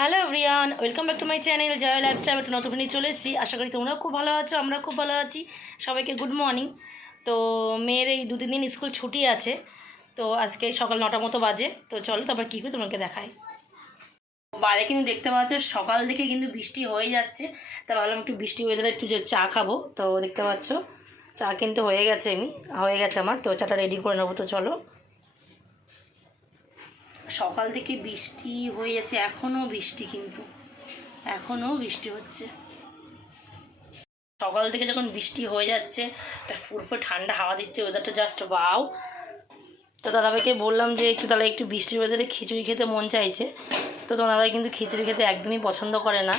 Hello everyone, welcome back to my channel Joy lifestyle. একটা নতুন video চলে এসেছি। আশা করি তোমরাও খুব ভালো আছো, আমরা খুব ভালো আছি। সবাইকে গুড মর্নিং। তো মেয়ের এই 2-3 দিন স্কুল ছুটি আছে, তো আজকে সকাল 9টার মতো বাজে। তো চলো তারপর কী করে তোমাকে দেখাই। বাইরে কিন্তু দেখতে পাচ্ছ সকাল থেকে কিন্তু বৃষ্টি হয়ে যাচ্ছে। তা ভাবলাম একটু বৃষ্টি ওয়েদারে একটু যে চা খাবো। তো দেখতে পাচ্ছ চা কিন্তু হয়ে গেছে আমার। তো চাটা রেডি করে নেবো। তো চলো, সকাল থেকে বৃষ্টি হয়ে যাচ্ছে, এখনও বৃষ্টি হচ্ছে। সকাল থেকে যখন বৃষ্টি হয়ে যাচ্ছে, একটা ফুরফুরে ঠান্ডা হাওয়া দিচ্ছে, ওয়েদারটা জাস্ট ওয়াও। তো দাদাভাইকে বললাম যে একটু বৃষ্টির ওয়েদারে খিচুড়ি খেতে মন চাইছে। তো দাদাভাই কিন্তু খিচুড়ি খেতে একদমই পছন্দ করে না।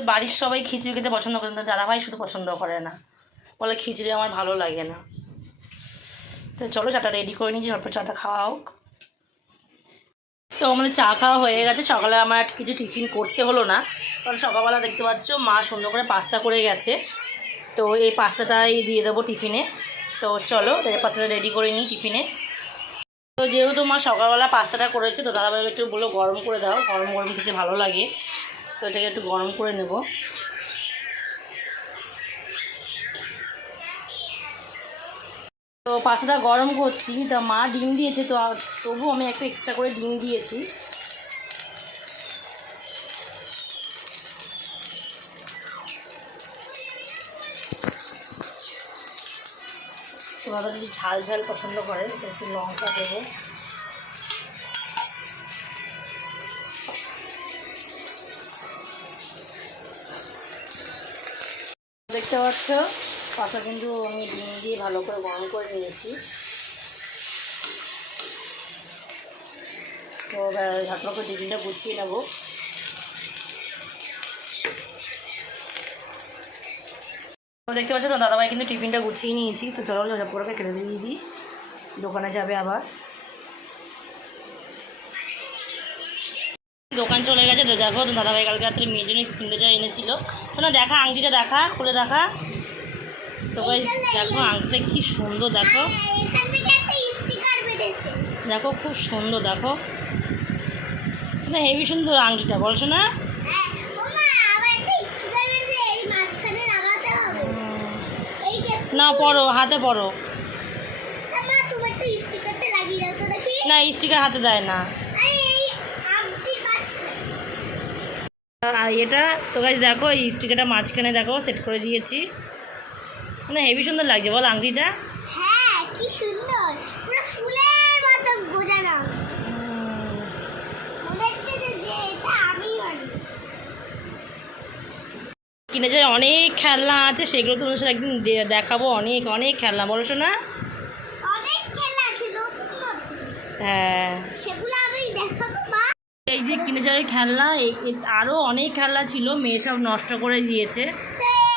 বাড়ির সবাই খিচুড়ি খেতে পছন্দ করে, দাদাভাই শুধু পছন্দ করে না, বলে খিচুড়ি আমার ভালো লাগে না। তো চলো চাটা রেডি করে নিয়েছি, ঝটপট চাটা খাওয়া হোক। তো আমাদের চা খাওয়া হয়ে গেছে। সকালে আমার কিছু টিফিন করতে হলো না, কারণ সকালবেলা দেখতে পাচ্ছ মা সুন্দর করে পাস্তা করে গেছে। তো এই পাস্তাটাই দিয়ে দেবো টিফিনে। তো চলো পাস্তাটা রেডি করে নিই টিফিনে। তো যেহেতু মা সকালবেলা পাস্তাটা করেছে, তো দাদাভাই একটু বললো গরম করে দাও, গরম গরম খেতে ভালো লাগে। তো এটাকে একটু গরম করে নেব। তো পাস্তাটা গরম করছি। তা মা ডিম দিয়েছে, তো তবু আমি একটু এক্সট্রা করে ডিম দিয়েছি। তোমরা যদি ঝাল ঝাল পছন্দ করে একটু লঙ্কা দেবো। দেখতে পাচ্ছ পাতা কিন্তু আমি ডিম দিয়ে ভালো করে গরম করে নিয়েছি। তো ঝটপট করে টিফিনটা গুছিয়ে নেবো। দেখতে পাচ্ছ তো দাদাভাই কিন্তু টিফিনটা গুছিয়ে নিয়েছি। তো চলো ঝটপট কেটে দিয়ে দিই, দোকানে যাবে আবার। দোকান চলে গেছে। তো দেখো তো দাদাভাই কালকে রাত্রে মেয়ের জন্য কিনতে যা এনেছিল। তো না দেখা, আংটিটা দেখা, খুলে দেখা। তো ভাই দেখো আংটিটা কি সুন্দর, দেখো দেখো খুব সুন্দর, দেখো না হেভি সুন্দর আংটিটা, বলছো না? না পরো, হাতে পরো। না স্টিকার হাতে দেয় না। আর এটা তো গাছ দেখো এই স্টিকারটা মাঝখানে দেখো সেট করে দিয়েছি। মানে হেভি সুন্দর লাগছে বল আংটিটা। হ্যাঁ কি সুন্দর, পুরো ফুলের মতো গোজানো। মনে হচ্ছে যে এটা আমি বানাই। কিনে যায় অনেক খেলনা আছে, সেগুলো তোমাদের সাথে একদিন দেখাবো। অনেক অনেক খেলনা, বলছো না? অনেক খেলনা আছে নতুন নতুন। হ্যাঁ সেগুলো আমি দেখাবো মা। এই যে কিনে যায় খেলনা, আরও অনেক খেলনা ছিল, মেয়ে সব নষ্ট করে দিয়েছে।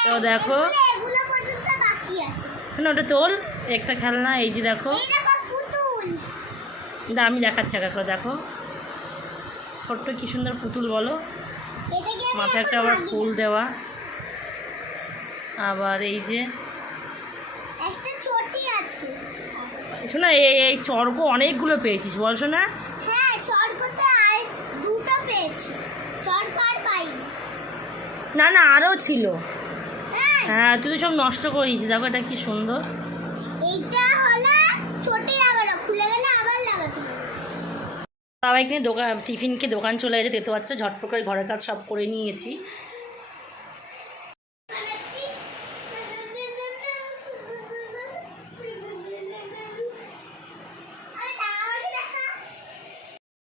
তো দেখো এগুলো পর্যন্ত বাকি আছে। না ওটা তোল একটা খেলনা, এই যে দেখো এই দেখো পুতুল। আমি দেখাচ্ছি কাকা, দেখো ছোট্ট কি সুন্দর পুতুল বলো। এটাকে আমি মাথায় একটা এখন আবার ভাঙি ফুল না। দেওয়া। আবার এই যে একটা ছোটি আছে। শোনা এই চর্ক অনেকগুলো পেয়েছিস, বলছো না? হ্যাঁ চরকতে আর দুটো পেয়েছি, চরক আর পাইনি। না না আরও ছিল। হ্যাঁ হ্যাঁ তুই তো সব নষ্ট করিস। দেখো এটা কি সুন্দর। এইটা হলো ছোটি লাগানো, খুলে গেলে আবার লাগাতে হবে। সবাই কিনে টিফিনকে দোকান চলে গেছে, দেখতে পাচ্ছ ঝটপট করে ঘরের কাজ সব করে নিয়েছি।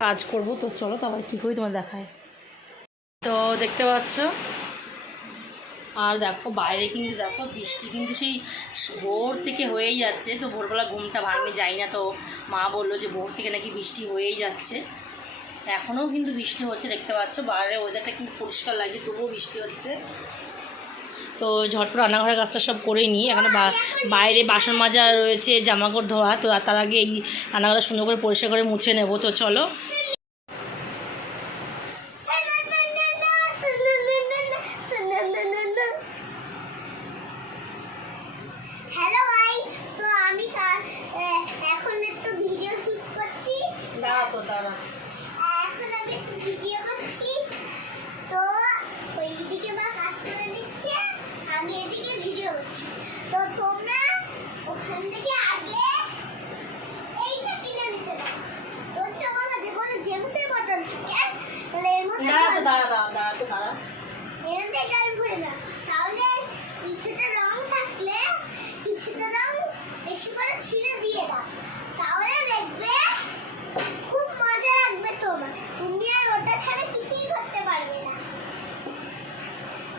কাজ করবো। তো চলো তো আবার কী করি তোমার দেখায়। তো দেখতে পাচ্ছ আর দেখো বাইরে কিন্তু দেখো বৃষ্টি কিন্তু সেই ভোর থেকে হয়েই যাচ্ছে। তো ভোরবেলা ঘুমটা ভাঙে যাই না, তো মা বললো যে ভোর থেকে নাকি বৃষ্টি হয়েই যাচ্ছে। এখনও কিন্তু বৃষ্টি হচ্ছে, দেখতে পাচ্ছ বাইরের ওয়েদারটা কিন্তু পরিষ্কার লাগছে, তবুও বৃষ্টি হচ্ছে। তো ঝটপট রান্নাঘরের কাজটা সব করে নিই। এখানে বাইরে বাসন মাজা রয়েছে, জামাকাপড় ধোয়া। তো তার আগে এই রান্নাঘরটা সুন্দর করে পরিষ্কার করে মুছে নেবো। তো চলো হ্যালো গাইস, তো আমি এখন একটু ভিডিও শুট করছি। দাঁড়া তো দাঁড়া। এখন আমি একটু ভিডিও করছি, তো ওই দিকে মা কাজ করে দিচ্ছে, আমি এদিকে ভিডিও করছি। তো তোমরা ওখান থেকে আগে এইটা কিনে নিতে পারো। যদি তোমার কাছে কোনো জেমসের বোতল থাকে তাহলে এর মধ্যে এর মধ্যে জল ভরে না, তাহলে কিছুটা রং থাকলে কিছুটা রং বেশি করে ছিঁড়ে দিয়ে দাও, তাহলে দেখবে খুব মজা লাগবে তোমার। তুমি আর ওটা ছাড়া কিছুই করতে পারবে না,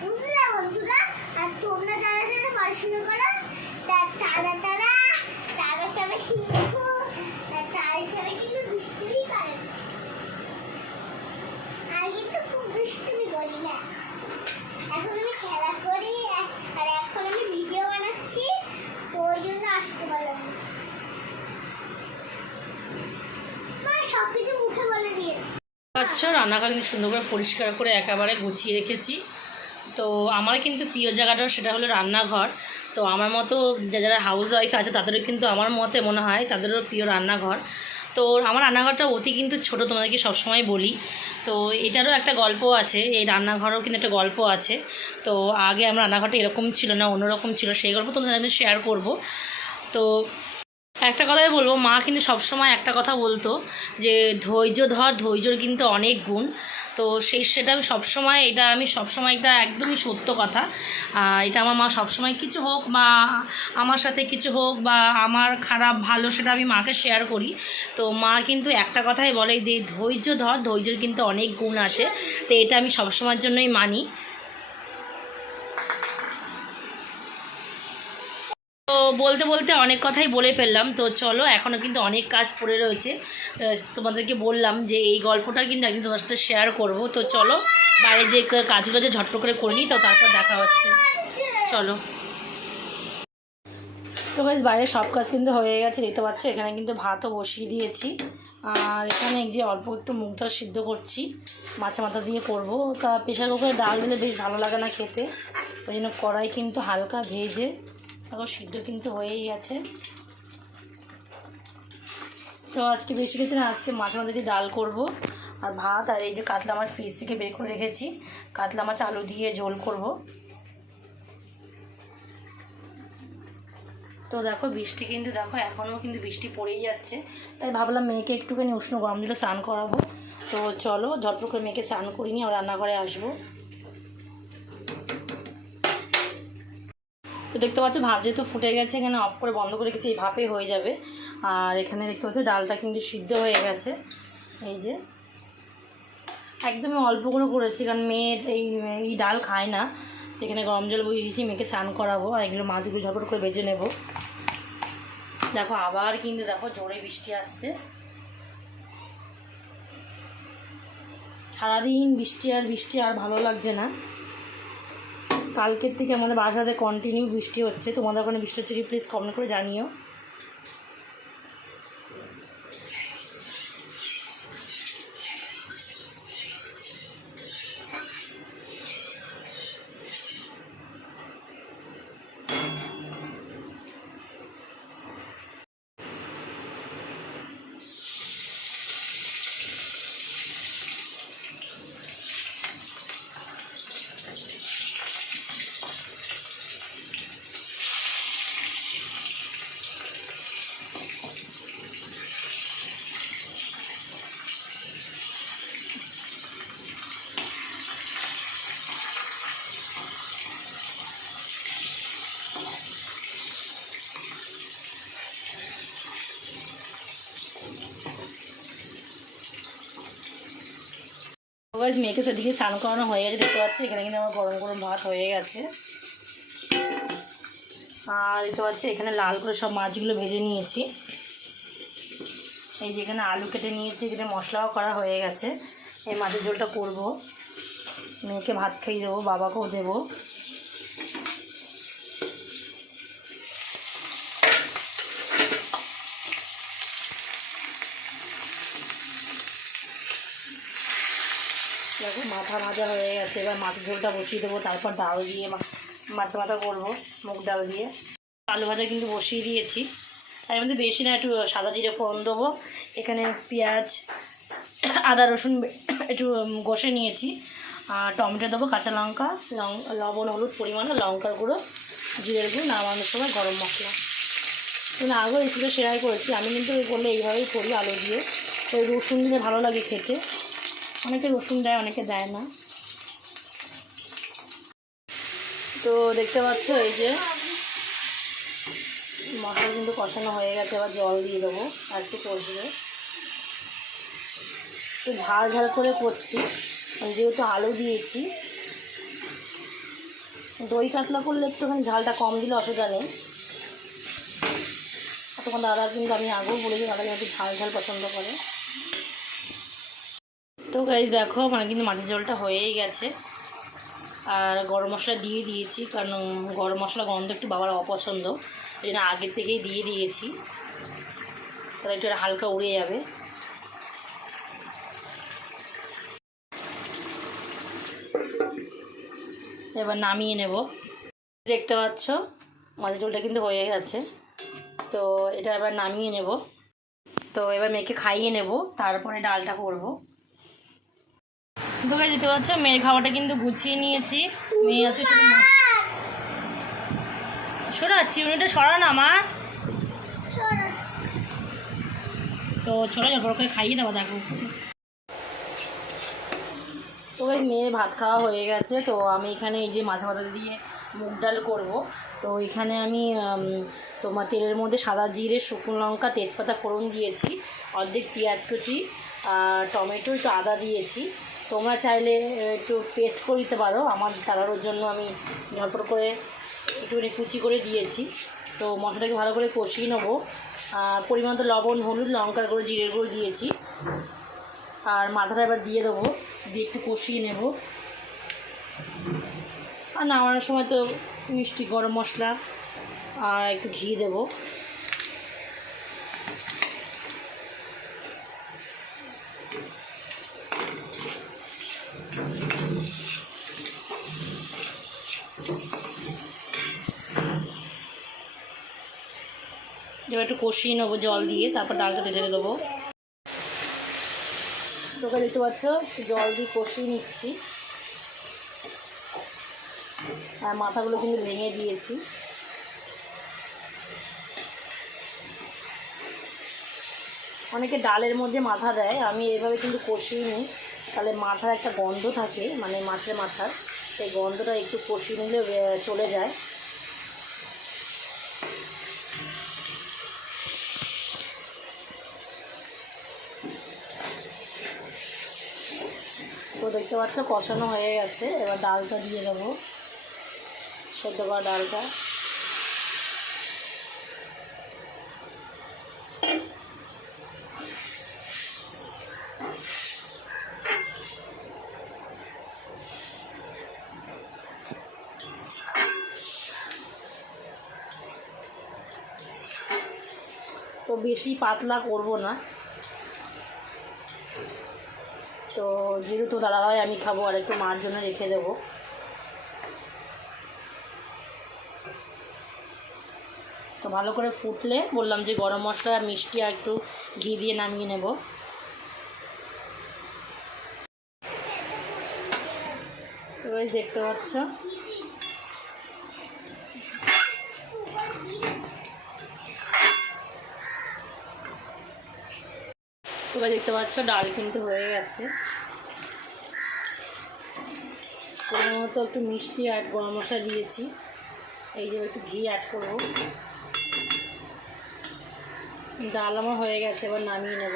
বুঝলে বন্ধুরা? আর তোমরা যারা যারা পড়াশোনা করো তারা তারা কিন্তু দুষ্টুমি করে। আমি কিন্তু খুব দুষ্টুমি করি না, এখন আমি খেলা করি আর এখন আমি ভিডিও বানাচ্ছি, তো ওই জন্য আসতে পারলাম না। সবকিছু মুখে বলে দিয়েছি। আচ্ছা, রান্নাঘর কিন্তু সুন্দর করে পরিষ্কার করে একেবারে গুছিয়ে রেখেছি। তো আমার কিন্তু প্রিয় জায়গাটা সেটা হলো রান্নাঘর। তো আমার মতো যারা হাউস ওয়াইফ আছে তাদেরও কিন্তু আমার মতে মনে হয় তাদেরও প্রিয় রান্নাঘর। তো আমার রান্নাঘরটা অতি কিন্তু ছোটো, তোমাদেরকে সবসময় বলি। তো এটারও একটা গল্প আছে, এই রান্নাঘরেও কিন্তু একটা গল্প আছে। তো আগে আমার রান্নাঘরটা এরকম ছিল না, অন্যরকম ছিল, সেই গল্প তোমাদের সাথে শেয়ার করব। তো একটা কথাই বলবো, মা কিন্তু সবসময় একটা কথা বলতো যে ধৈর্য ধর, ধৈর্যর কিন্তু অনেক গুণ। তো সেটা আমি সবসময় এটা একদমই সত্য কথা। এটা আমার মা সবসময় কিছু হোক বা আমার সাথে কিছু হোক বা আমার খারাপ ভালো সেটা আমি মাকে শেয়ার করি। তো মা কিন্তু একটা কথাই বলে যে ধৈর্য ধর, ধৈর্যের কিন্তু অনেক গুণ আছে। তো এটা আমি সবসময়ের জন্যই মানি। তো বলতে বলতে অনেক কথাই বলে ফেললাম। তো চলো, এখনও কিন্তু অনেক কাজ পড়ে রয়েছে। তোমাদেরকে বললাম যে এই গল্পটা কিন্তু একদিন তোমার সাথে শেয়ার করব। তো চলো বাইরে যে কাজগুলো যে ঝটপট করে করে নিই, তো তারপর দেখা হচ্ছে। চলো। তো গাইস, বাইরে সব কাজ কিন্তু হয়ে গেছে, দেখতে পাচ্ছ। এখানে কিন্তু ভাতও বসিয়ে দিয়েছি, আর এখানে যে অল্প একটু মুগ ডাল সিদ্ধ করছি, মাছে মাথা দিয়ে করব। তা প্রেশার কুকারে ডাল দিলে বেশ ভালো লাগে না খেতে, ওই জন্য কড়াই কিন্তু হালকা ভেজে এখন সিদ্ধ কিন্তু হয়েই গেছে। তো আজকে বেশি কিছু না, আজকে মাছ মাথা দিয়ে ডাল করব আর ভাত। আর এই যে কাতলা মাছ ফ্রিজ থেকে বের করে রেখেছি, কাতলা মাছ আলু দিয়ে ঝোল করব। তো দেখো বৃষ্টি কিন্তু এখনও কিন্তু বৃষ্টি পড়েই যাচ্ছে, তাই ভাবলাম মেয়েকে একটুখানি উষ্ণ গরম দিলে স্নান করাবো। তো চলো ঝটপট করে মেয়েকে স্নান করি নি, আর রান্নাঘরে আসবো। তো দেখতে পাচ্ছ ভাত যেহেতু ফুটে গেছে, এখানে অফ করে বন্ধ করে রেখেছি, এই ভাপে হয়ে যাবে। আর এখানে দেখতে পাচ্ছ ডালটা কিন্তু সিদ্ধ হয়ে গেছে। এই যে একদমই অল্প করে করেছি, কারণ মেয়ের এই ডাল খায় না। এখানে গরম জল বসিয়েছি, মেয়েকে স্নান করাবো আর এগুলো মাছগুলো ঝটপট করে ভেজে নেব। দেখো আবার কিন্তু জোরে বৃষ্টি আসছে। সারাদিন বৃষ্টি আর ভালো লাগছে না। কালকের থেকে আমাদের বাসাতে কন্টিনিউ বৃষ্টি হচ্ছে। তোমাদের ওখানে বৃষ্টি হচ্ছে কি প্লিজ কমেন্ট করে জানিও। মেয়েকে সেদিকে স্নান করানো হয়ে গেছে, দেখতে পাচ্ছি। এখানে কিন্তু আমার গরম গরম ভাত হয়ে গেছে। আর দেখতে পাচ্ছি এখানে লাল করে সব মাছগুলো ভেজে নিয়েছি। এই যে এখানে আলু কেটে নিয়েছি, এখানে মশলাও করা হয়ে গেছে। এই মাছের ঝোলটা করবো, মেয়েকে ভাত খাইয়ে দেবো, বাবাকেও দেবো। দেখো মাথা ভাজা হয়ে গেছে, এবার মাছের ঝোলটা বসিয়ে দেবো, তারপর ডাল দিয়ে মাছ মাথা করবো মুগ ডাল দিয়ে। আলু ভাজা কিন্তু বসিয়ে দিয়েছি, তার মধ্যে বেশি না একটু সাদা জিরে ফোড়ন দেবো, এখানে পেঁয়াজ আদা রসুন একটু ঘষে নিয়েছি, আর টমেটো দেবো, কাঁচা লঙ্কা, লবণ হলুদ পরিমাণে, লঙ্কার গুঁড়ো, জিরের গুঁড়ো, নামানোর সময় গরম মশলা। কিন্তু আগেও এই ছিল সেরাই করেছি আমি, কিন্তু করলে এইভাবেই করি আলু দিয়ে। তো রসুন দিলে ভালো লাগে খেতে, অনেকে রসুন দেয় অনেকে দেয় না। তো দেখতে পাচ্ছ এই যে মশলা কিন্তু কষানো হয়ে গেছে, এবার জল দিয়ে দেবো আর একটু কষবে। একটু ঝাল ঝাল করে করছি যেহেতু আলু দিয়েছি। দই কাতলা করলে একটুখানি ঝালটা কম দিলে অসুবিধা নেই। তখন দাদা কিন্তু আমি আগেও বলেছি দাদা কিন্তু ঝাল ঝাল পছন্দ করে। তো গাইস দেখো মানে কিন্তু মাছের ঝোলটা হয়েই গেছে, আর গরম মশলা দিয়ে দিয়েছি, কারণ গরম মশলা গন্ধ একটু বাবার অপছন্দ, এই জন্য আগের থেকেই দিয়ে দিয়েছি, তাহলে একটু হালকা উড়ে যাবে। এবার নামিয়ে নেব। দেখতে পাচ্ছ মাছের ঝোলটা কিন্তু হয়ে গেছে, তো এটা এবার নামিয়ে নেব। তো এবার মেয়েকে খাইয়ে নেব, তারপরে ডালটা করব। তো গাইস দেখতে পাচ্ছ মেয়ের খাবারটা কিন্তু গুছিয়ে নিয়েছি। মেয়ে আছে সরাচ্ছি, উনিটা সরান আমার। তো ছোটো ঝড় করে খাইয়ে দেবো, দেখা হচ্ছে। তো ওই মেয়ের ভাত খাওয়া হয়ে গেছে, তো আমি এখানে এই যে মাছ ভাজা দিয়ে মুগ ডাল করব। তো এখানে আমি তোমার তেলের মধ্যে সাদা জিরে, শুকনো লঙ্কা, তেজপাতা ফোড়ন দিয়েছি, অর্ধেক পেঁয়াজ কুচি, টমেটো, একটু আদা দিয়েছি। তোমরা চাইলে একটু পেস্ট করে দিতে পারো, আমার চালানোর জন্য আমি ঝটপট করে একটুখানি কুচি করে দিয়েছি। তো মশলাটাকে ভালো করে কষিয়ে নেবো। পরিমাণ তো লবণ, হলুদ, লঙ্কার গুঁড়ো, জিরের গুঁড়ো দিয়েছি, আর মাথাটা এবার দিয়ে দেবো, দিয়ে একটু কষিয়ে নেব। আর নামানোর সময় তো মিষ্টি গরম মশলা আর একটু ঘি দেবো। এবার একটু কষিয়ে নেবো জল দিয়ে, তারপর ডালটা ঢেলে দেবো। তোকে দেখতে পাচ্ছ জল দিয়ে কষিয়ে নিচ্ছি, আর মাথাগুলো কিন্তু ভেঙে দিয়েছি। অনেকে ডালের মধ্যে মাথা দেয়, আমি এভাবে কিন্তু কষিয়ে নিই, তাহলে মাথার একটা গন্ধ থাকে, মানে মাছের মাথার, সেই গন্ধটা একটু কষিয়ে নিলে চলে যায়। তো দেখতে পাচ্ছ কষানো হয়ে গেছে, এবার ডালটা দিয়ে দেবো, সেদ্ধ করা ডালটা। তো বেশি পাতলা করব না, তো যেহেতু দাদাভাই আমি খাবো, আর একটু মার জন্য রেখে দেবো। তো ভালো করে ফুটলে বললাম যে গরম মশলা, মিষ্টি আর একটু ঘি দিয়ে নামিয়ে নেব। এবার দেখতে পাচ্ছ তোমরা দেখতে পাচ্ছ ডাল কিন্তু হয়ে গেছে। মতো একটু মিষ্টি আর গরম মশলা দিয়েছি, এই যে একটু ঘি অ্যাড করবো। ডাল আমার হয়ে গেছে, এবার নামিয়ে নেব।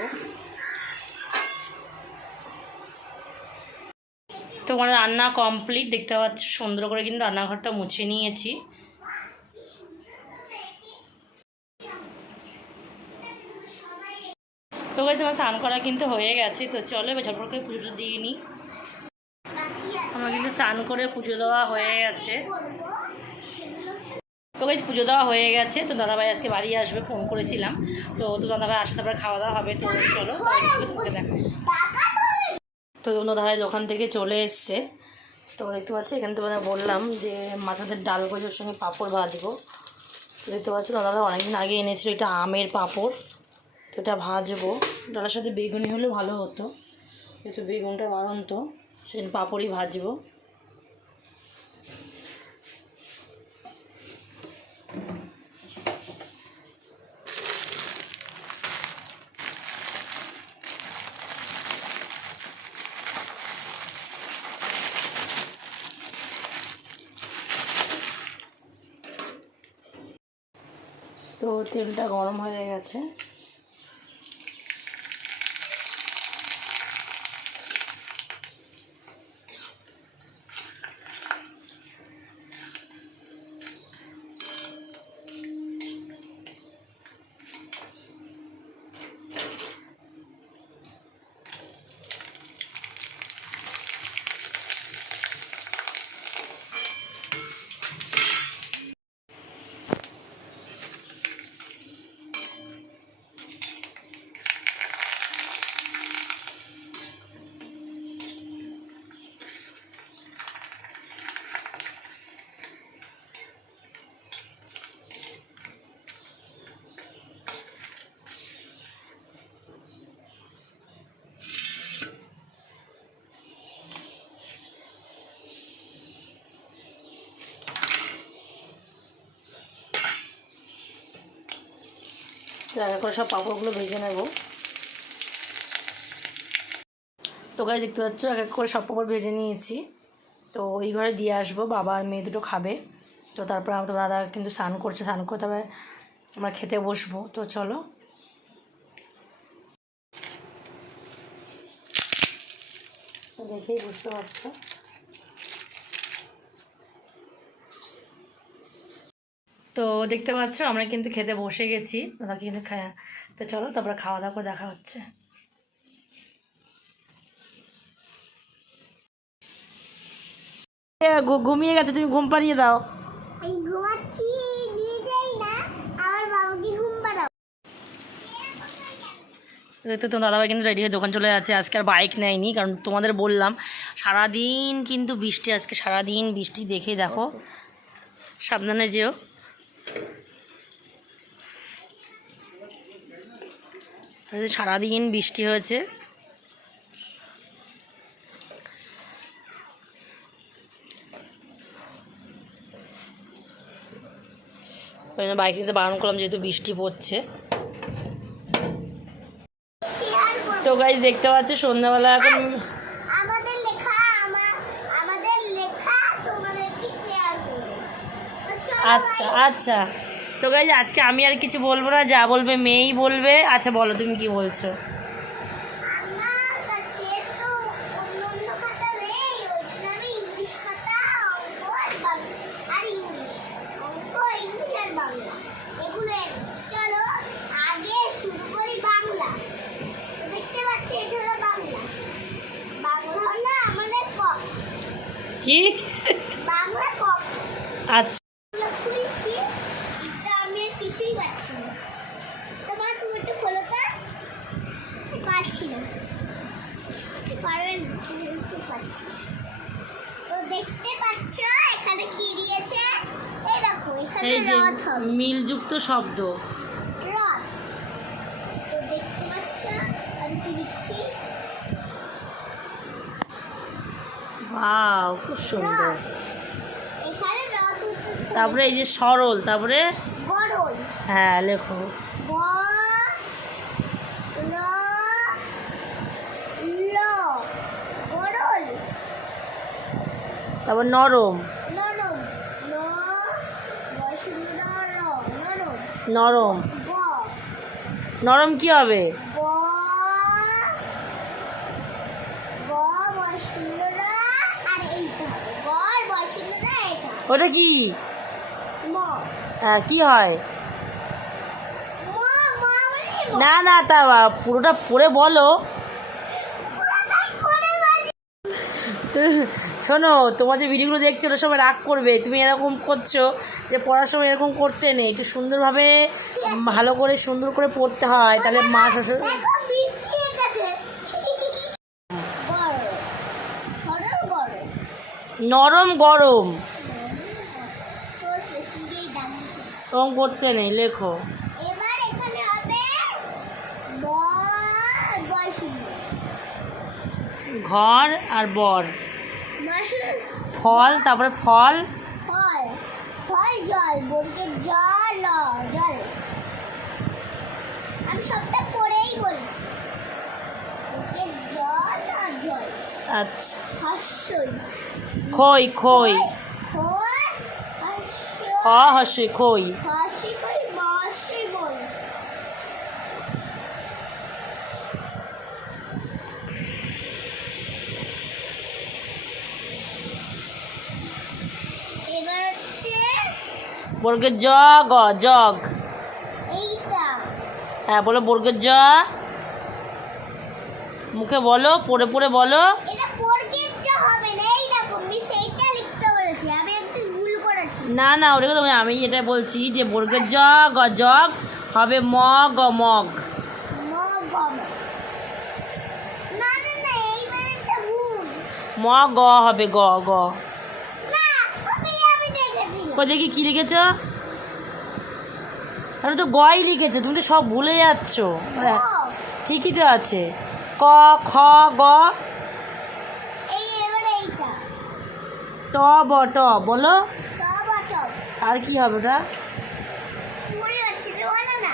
তোমার রান্না কমপ্লিট, দেখতে পাচ্ছ সুন্দর করে কিন্তু রান্নাঘরটা মুছে নিয়েছি। তো গেছে আমার স্নান করা কিন্তু হয়ে গেছে, তো চলো এবার ঝটপট করে পুজোটা দিয়ে নিই। আমার কিন্তু স্নান করে পুজো দেওয়া হয়ে গেছে। তো গাইস পুজো দেওয়া হয়ে গেছে, তো দাদাভাই আজকে বাড়ি আসবে, ফোন করেছিলাম। তো দাদাভাই আসলে তারপরে খাওয়া দাওয়া হবে, তো চলো দেখো। তো দাদাভাই দোকান থেকে চলে এসছে, তো দেখতে পাচ্ছি এখানে তো বললাম যে মাছের ডাল গজের সঙ্গে পাঁপড় ভাজবো। তো দেখতে পাচ্ছি দাদাভাই অনেকদিন আগে এনেছিল এটা আমের পাঁপড়, তো এটা ভাজবো। ডালের সাথে বেগুনি হলে ভালো হতো, যেহেতু বেগুনটা বাড়ন্ত সেদিন পাঁপড়ই ভাজবো। তো তেলটা গরম হয়ে গেছে। জায়গা করে সব পাঁপড়গুলো ভেজে নেব। তো গাইস দেখতে পাচ্ছ এক এক করে সব পাঁপড় ভেজে নিয়েছি। তো এই ঘরে দিয়ে আসবো, বাবা আর মেয়ে দুটো খাবে। তো তারপর আমার তো দাদা কিন্তু স্নান করছে, স্নান করে তবে আমরা খেতে বসবো। তো চলো। দেখেই বুঝতে পারছো। তো দেখতে পাচ্ছ আমরা কিন্তু খেতে বসে গেছি, দাদা কিন্তু তো চলো তারপরে খাওয়া দাওয়া করে দেখা হচ্ছে। ঘুমিয়ে গেছে, তুমি ঘুম পাড়িয়ে দাও। আমি ঘুমাচ্ছি, নিয়ে যাই না, আমার বাবাকে ঘুম পাড়াও। তো তোমার দাদাভাই কিন্তু রেডি হয়ে দোকান চলে যাচ্ছে। আজকে আর বাইক নেয়নি, কারণ তোমাদের বললাম সারাদিন কিন্তু বৃষ্টি, আজকে সারাদিন বৃষ্টি। দেখেই দেখো, সাবধানে যেও। সারাদিন বৃষ্টি হয়েছে। বাইক নিতে বারণ করলাম যেহেতু বৃষ্টি পড়ছে। তো গাইস দেখতে পাচ্ছ সন্ধ্যাবেলা এখন আমাদের লেখা তোমাদেরকে শেয়ার করব। আচ্ছা আচ্ছা। তো গাইস আজকে আমি আর কিছু বলবো না, যা বলবে মেয়েই বলবে। আচ্ছা বলো তুমি কি বলছো। আমার কাছে তো অন্য খাতা নেই, ওই জন্য আমি ইংলিশ খাতা, অঙ্ক আর বাংলা, আর ইংলিশ, অঙ্ক ইংলিশ আর বাংলা এগুলো এনেছি। চলো আগে শুরু করি বাংলা। তো দেখতে পাচ্ছি এটা হলো বাংলা। বাংলা হলো আমাদের ক। কি বাংলা ক। আচ্ছা খুলছি, তো আমি আর কিছুই পাচ্ছি না। তোমার তুমি একটু খোলো তো। পাচ্ছি না, পারবেন পাচ্ছি। তো দেখতে পাচ্ছ এখানে কি দিয়েছে, এই দেখো এখানে এই যে রথ হবে, মিলযুক্ত শব্দ রথ। তো দেখতে পাচ্ছ আমি কি লিখছি, ওয়াও খুব সুন্দর। রথ। এখানে রথ উঠছে, তারপরে এই যে সরল, তারপরে গরল, হ্যাঁ লেখো গ র ল, গরল। তারপর নরম, নরম, ন বসুন র, নরম। নরম। গ নরম কি হবে? গ গ বসুন র, আর এইটা হবে গ বসুন র, এটা ওটা কি? ম। হ্যাঁ কি হয়? ম ম বলি ম। না না তা পুরোটা পড়ে বলো। পুরোটাই করে বলি। তো শোনো, তোমার যে ভিডিওগুলো দেখছো ওরা সবাই রাগ করবে, তুমি এরকম করছো যে পড়ার সময় এরকম করতে নেই, একটু সুন্দরভাবে ভালো করে সুন্দর করে পড়তে হয়, তাহলে মা শ্বশুর। দেখো বৃষ্টি এসেছে। গরম, সরল গরম, নরম গরম, তোর পেছনেই দাম। ওরকম করতে নেই, লেখো। এবার এখানে হবে ঘর আর বর, মাসুর ফল, তারপরে ফল, ফল, ফল জল, বর্গের জল জল। আমি সবটা পড়েই বলছি। বর্গের জল আর জল। আচ্ছা, হাস্যই, খই, খই, খই, হাস্য, হস্যই খই। হাসি কই মাসি বল। এবার হচ্ছে বর্গের জগ, জগ। এইটা। হ্যাঁ বলো বর্গের জ, মুখে বলো, পড়ে পড়ে বলো। এটা বর্গের জ হবে না। এই দেখো আমি সেইটা লিখতে বলেছি, আমি একটু ভুল করেছি। না না, ওটা তো আমি এটা বলছি যে বর্গের জগ, জগ হবে মগ, মগ। গম। না না না, এই মানেটা ভুল। মগ হবে গ, গ। না, আমি দেখেছি। ও দেখি কি লিখেছ? আমি তো গই লিখেছো, তুমি তো সব ভুলে যাচ্ছ। ঠিকই তো আছে, ক, খ, গ। এই এবার এইটা ট, ব, ট বলো। টব। আর কি হবে ওটা? মনে হচ্ছে তো বলো না,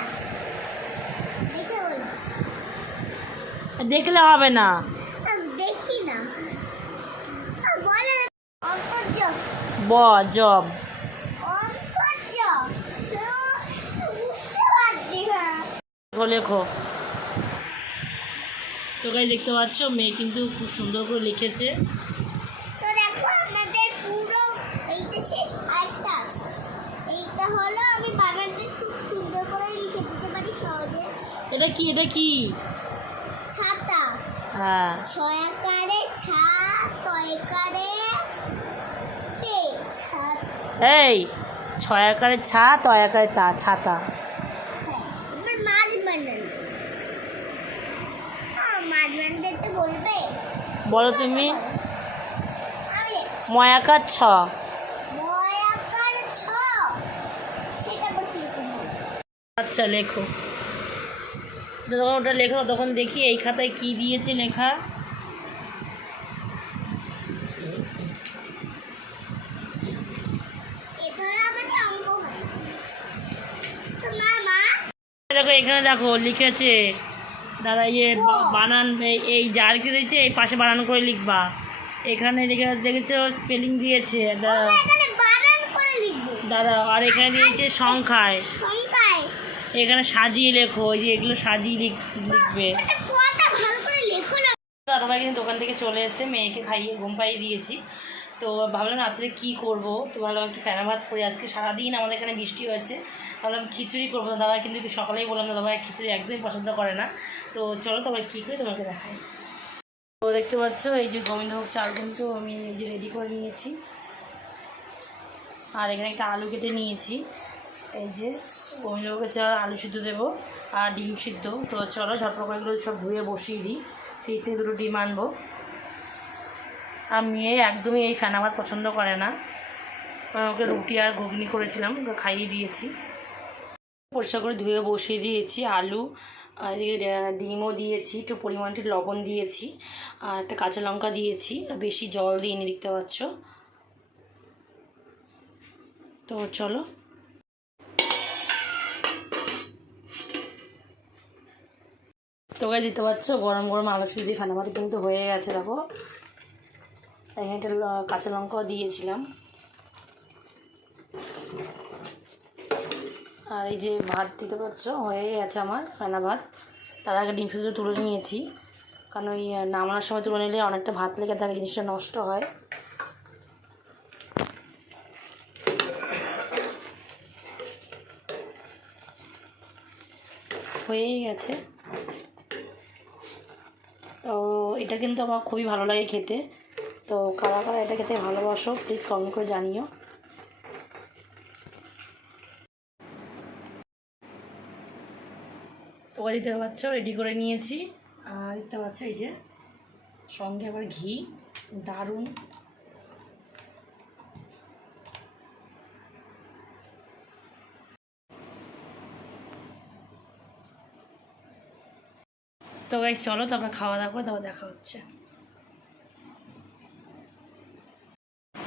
দেখে বলছি। দেখলে হবে না। আমি দেখি না। বলো অন্তর্য। ব, জব। অন্তর্য। বুঝতে পারছি না। লেখো, লেখো। তো গাই দেখতে পাচ্ছ মেয়ে কিন্তু খুব সুন্দর করে লিখেছে। তো দেখো আমাদের পুরো এইটা শেষ, আরেকটা আছে। এইটা হলো আমি বানানটা খুব সুন্দর করে লিখে দিতে পারি সহজে। এটা কি, এটা কি? ছাতা। হ্যাঁ, ছয়াকারে ছা, তয়কারে তে, ছাতা। এই ছয় আকারে ছা, তয় আকারে তা, ছাতা। হ্যাঁ, আমার মাঝ বানান। মাঝ বানানটা তো বলবে। বলো তুমি। আমি লিখছি। ময়াকার ছ। ময়াকার ছ, সেটা বলছি তুমি। আচ্ছা লেখো। যখন ওটা লেখো তখন দেখি এই খাতায় কি দিয়েছে লেখা। এটা হলো আমাদের অঙ্ক হয়। তো মামা দেখো এখানে দেখো লিখেছে দাদা ইয়ে বানান, এই যার কি রয়েছে এই পাশে বানান করে লিখবা। এখানে দেখেছো স্পেলিং দিয়েছে আমরা এখানে বানান করে লিখবো। দাদা, আর এখানে দিয়েছে সংখ্যায়। সংখ্যায় এখানে সাজিয়ে লেখো, এই যে এগুলো সাজিয়ে লিখবে। ওটা কথা ভালো করে লেখো না। দাদাভাই কিন্তু দোকান থেকে চলে এসে মেয়েকে খাইয়ে ঘুম পাইয়ে দিয়েছি। তো ভাবলাম রাত্রে কী করবো, তো ভাবলাম একটু ফেনা ভাত করি। আজকে সারাদিন আমাদের এখানে বৃষ্টি হয়েছে, ভাবলাম খিচুড়ি করবো। দাদা কিন্তু একটু সকালেই বললাম দাদাভাই খিচুড়ি একদমই পছন্দ করে না। তো চলো তোমার কী করে তোমাকে দেখাই। তো দেখতে পাচ্ছ এই যে গোবিন্দভোগ চাল কিন্তু আমি এই যে রেডি করে নিয়েছি। আর এখানে একটা আলু কেটে নিয়েছি। এই যে গোবিন্দভোগের চাল, আলু সিদ্ধ দেবো আর ডিম সিদ্ধ। তো চলো ঝটপট করে এগুলো সব ধুয়ে বসিয়ে দিই। ফ্রিজ থেকে দুটো ডিম আনবো। আর মেয়ে একদমই এই ফেনা ভাত পছন্দ করে না। ওকে রুটি আর ঘুগনি করেছিলাম, ওকে খাইয়ে দিয়েছি। পরিষ্কার করে ধুয়ে বসিয়ে দিয়েছি। আলু আর ডিমও দিয়েছি, একটু পরিমাণটি লবণ দিয়েছি আর একটা কাঁচা লঙ্কা দিয়েছি। বেশি জল দিইনি, দেখতে পাচ্ছ। তো চলো তোকে দিতে পারছো গরম গরম আলু সিদ্ধ দিয়ে ফেনা ভাত কিন্তু হয়ে গেছে। দেখো এখানে একটা কাঁচা লঙ্কাও দিয়েছিলাম। আর এই যে ভাত দিতে পারছো হয়ে গেছে আমার ফেনা ভাত। তার আগে ডিম সিদ্ধ তুলে নিয়েছি, কারণ ওই নামানোর সময় তুলে নিলে অনেকটা ভাত লেগে থাকে, জিনিসটা নষ্ট হয়। হয়েই গেছে। তো এটা কিন্তু আমার খুবই ভালো লাগে খেতে। তো কারা কারা এটা খেতে ভালোবাসো প্লিজ কমেন্ট করে জানিও। তো দিতে পারছো রেডি করে নিয়েছি। আর দেখতে পাচ্ছ এই যে সঙ্গে আবার ঘি, দারুণ। তো গাইস চলো তারপর খাওয়া দাওয়া করে তারপর দেখা হচ্ছে।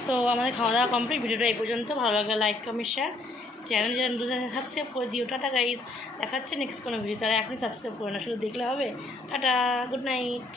তো আমাদের খাওয়া দাওয়া কমপ্লিট। ভিডিওটা এই পর্যন্ত। ভালো লাগলে like comment share, channel subscribe করে দিও। টাটা গাইজ, দেখাচ্ছে নেক্সট কোনো ভিডিও। তারা এখনই সাবস্ক্রাইব করে না, শুধু দেখলে হবে। Tata, good night.